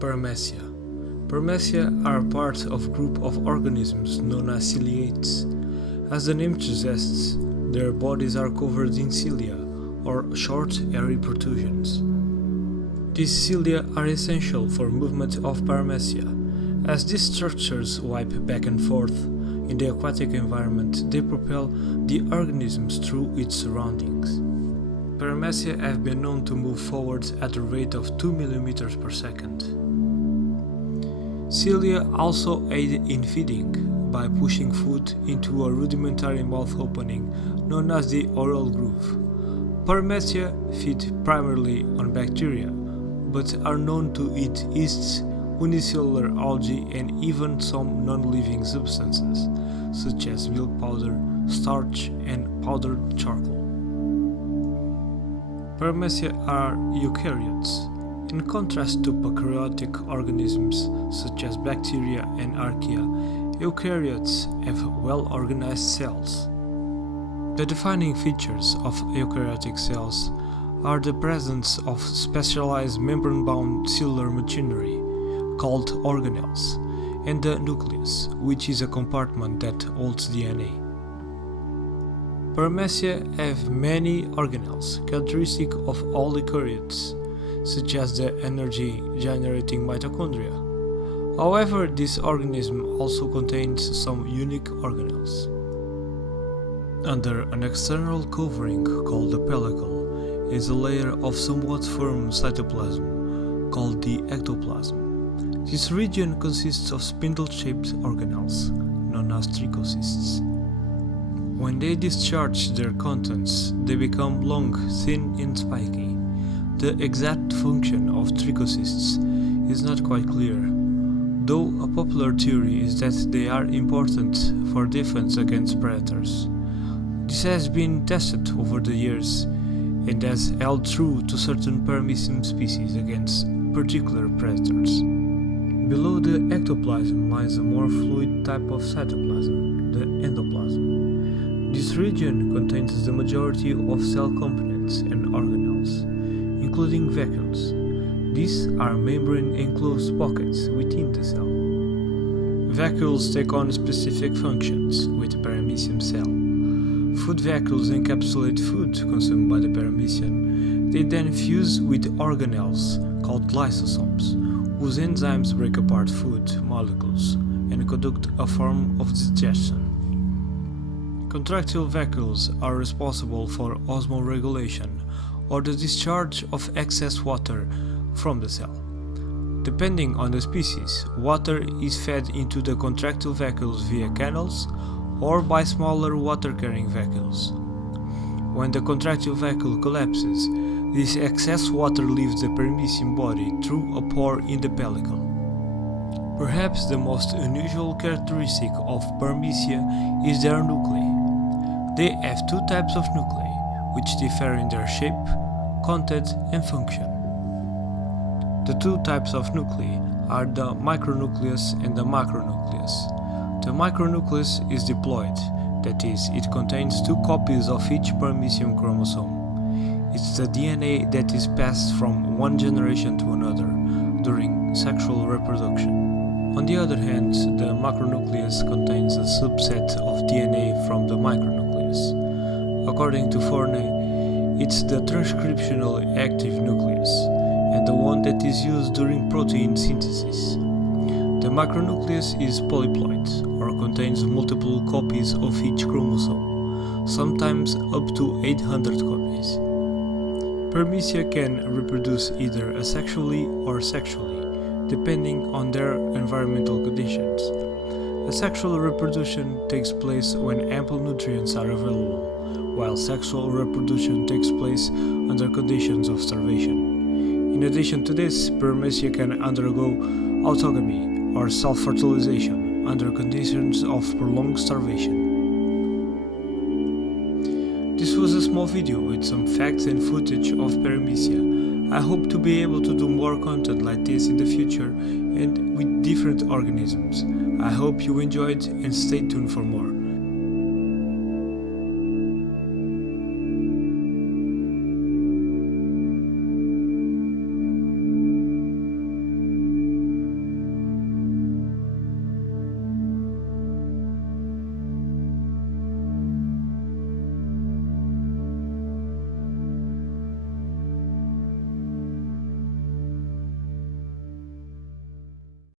Paramecia. Paramecia are part of a group of organisms known as ciliates. As the name suggests, their bodies are covered in cilia, or short, hairy protrusions. These cilia are essential for movement of Paramecia. As these structures wipe back and forth in the aquatic environment, they propel the organisms through its surroundings. Paramecia have been known to move forward at a rate of 2 mm per second. Cilia also aid in feeding by pushing food into a rudimentary mouth opening known as the oral groove. Paramecia feed primarily on bacteria, but are known to eat yeasts, unicellular algae, and even some non-living substances, such as milk powder, starch, and powdered charcoal. Paramecia are eukaryotes. In contrast to prokaryotic organisms such as bacteria and archaea, eukaryotes have well-organized cells. The defining features of eukaryotic cells are the presence of specialized membrane-bound cellular machinery, called organelles, and the nucleus, which is a compartment that holds DNA. Paramecia have many organelles, characteristic of all eukaryotes, such as the energy-generating mitochondria. However, this organism also contains some unique organelles. Under an external covering called the pellicle is a layer of somewhat firm cytoplasm called the ectoplasm. This region consists of spindle-shaped organelles, known as trichocysts. When they discharge their contents, they become long, thin, and spiky. The exact function of trichocysts is not quite clear, though a popular theory is that they are important for defense against predators. This has been tested over the years and has held true to certain Paramecium species against particular predators. Below the ectoplasm lies a more fluid type of cytoplasm, the endoplasm. This region contains the majority of cell components and organelles, including vacuoles. These are membrane-enclosed pockets within the cell. Vacuoles take on specific functions with the Paramecium cell. Food vacuoles encapsulate food consumed by the Paramecium. They then fuse with organelles called lysosomes, whose enzymes break apart food molecules and conduct a form of digestion. Contractile vacuoles are responsible for osmoregulation, or the discharge of excess water from the cell. Depending on the species, water is fed into the contractile vacuoles via canals or by smaller water-carrying vacuoles. When the contractile vacuole collapses, this excess water leaves the Paramecium body through a pore in the pellicle. Perhaps the most unusual characteristic of Paramecia is their nuclei. They have two types of nuclei, which differ in their shape, content, and function. The two types of nuclei are the micronucleus and the macronucleus. The micronucleus is diploid, that is, it contains two copies of each Paramecium chromosome. It's the DNA that is passed from one generation to another during sexual reproduction. On the other hand, the macronucleus contains a subset of DNA from the micronucleus. According to Forney, it's the transcriptionally active nucleus, and the one that is used during protein synthesis. The macronucleus is polyploid, or contains multiple copies of each chromosome, sometimes up to 800 copies. Paramecia can reproduce either asexually or sexually, depending on their environmental conditions. Asexual reproduction takes place when ample nutrients are available, while sexual reproduction takes place under conditions of starvation. In addition to this, Paramecia can undergo autogamy, or self-fertilization, under conditions of prolonged starvation. This was a small video with some facts and footage of Paramecia. I hope to be able to do more content like this in the future and with different organisms. I hope you enjoyed and stay tuned for more.